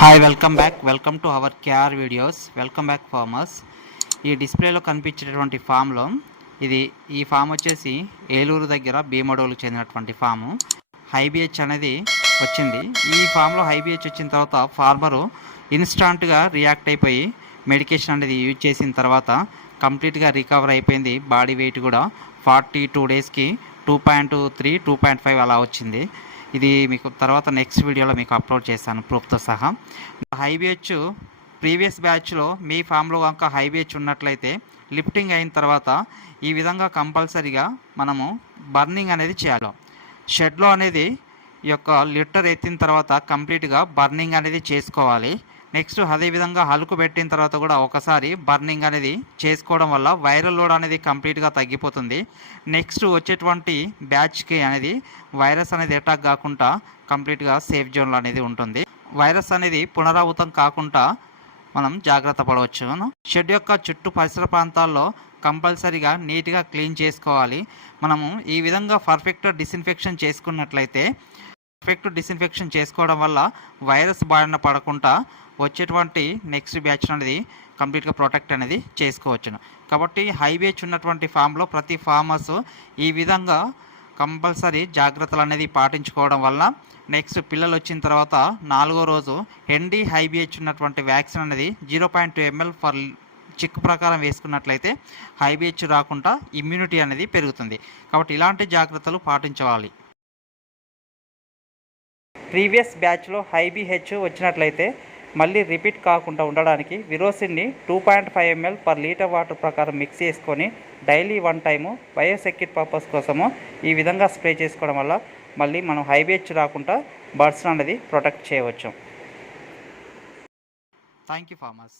Hi welcome back welcome to our KR videos welcome back farmers ఈ డిస్ప్లేలో కనిపించేటటువంటి ఫామ్లో ఇది ఈ ఫామ్ వచ్చేసి ఏలూరు దగ్గర భీమడోలుకు చెందినటువంటి ఫాము హైబిహెచ్ అనేది వచ్చింది. ఈ ఫామ్లో హైబిహెచ్ వచ్చిన తర్వాత ఫార్మరు ఇన్స్టాంట్గా రియాక్ట్ అయిపోయి మెడికేషన్ అనేది యూజ్ చేసిన తర్వాత కంప్లీట్గా రికవర్ అయిపోయింది. బాడీ వెయిట్ కూడా ఫార్టీ టూ డేస్కి two point three two point five అలా వచ్చింది. ఇది మీకు తర్వాత నెక్స్ట్ వీడియోలో మీకు అప్లోడ్ చేస్తాను ప్రూఫ్తో సహా. హైబిహెచ్ ప్రీవియస్ బ్యాచ్లో మీ ఫామ్లో కనుక హైబీహెచ్ ఉన్నట్లయితే లిఫ్టింగ్ అయిన తర్వాత ఈ విధంగా కంపల్సరీగా మనము బర్నింగ్ అనేది చేయాలి. షెడ్లో అనేది యొక్క లిటర్ ఎత్తిన తర్వాత కంప్లీట్గా బర్నింగ్ అనేది చేసుకోవాలి. నెక్స్ట్ అదేవిధంగా హలుకు పెట్టిన తర్వాత కూడా ఒకసారి బర్నింగ్ అనేది చేసుకోవడం వల్ల వైరల్ లోడ్ అనేది కంప్లీట్గా తగ్గిపోతుంది. నెక్స్ట్ వచ్చేటువంటి బ్యాచ్కి అనేది వైరస్ అనేది అటాక్ కాకుండా కంప్లీట్గా సేఫ్ జోన్లో అనేది ఉంటుంది. వైరస్ అనేది పునరావృతం కాకుండా మనం జాగ్రత్త పడవచ్చు. షెడ్ యొక్క చుట్టూ పరిసర ప్రాంతాల్లో కంపల్సరీగా నీట్గా క్లీన్ చేసుకోవాలి. మనము ఈ విధంగా పర్ఫెక్ట్ డిస్ఇన్ఫెక్షన్ చేసుకున్నట్లయితే పర్ఫెక్ట్ డిస్ఇన్ఫెక్షన్ చేసుకోవడం వల్ల వైరస్ బారిన పడకుండా వచ్చేటువంటి నెక్స్ట్ బ్యాచ్ అనేది కంప్లీట్గా ప్రొటెక్ట్ అనేది చేసుకోవచ్చును. కాబట్టి హైవేచ్ ఉన్నటువంటి ఫామ్లో ప్రతి ఫార్మర్స్ ఈ విధంగా కంపల్సరీ జాగ్రత్తలు అనేది పాటించుకోవడం వల్ల నెక్స్ట్ పిల్లలు వచ్చిన తర్వాత నాలుగో రోజు హెండీ హైబిహెచ్ ఉన్నటువంటి వ్యాక్సిన్ అనేది zero point two ML for chick ప్రకారం వేసుకున్నట్లయితే హైబిహెచ్ రాకుండా ఇమ్యూనిటీ అనేది పెరుగుతుంది. కాబట్టి ఇలాంటి జాగ్రత్తలు పాటించవాలి ప్రీవియస్ బ్యాచ్లో హైబిహెచ్ వచ్చినట్లయితే మళ్ళీ రిపీట్ కాకుండా ఉండడానికి విరోసిన్ని two point five ML per litre water ప్రకారం మిక్స్ చేసుకొని daily one time biosecure purpose కోసము ఈ విధంగా స్ప్రే చేసుకోవడం వల్ల మళ్ళీ మనం హైబిహెచ్ రాకుండా బర్డ్స్ అనేది ప్రొటెక్ట్ చేయవచ్చు. Thank you farmers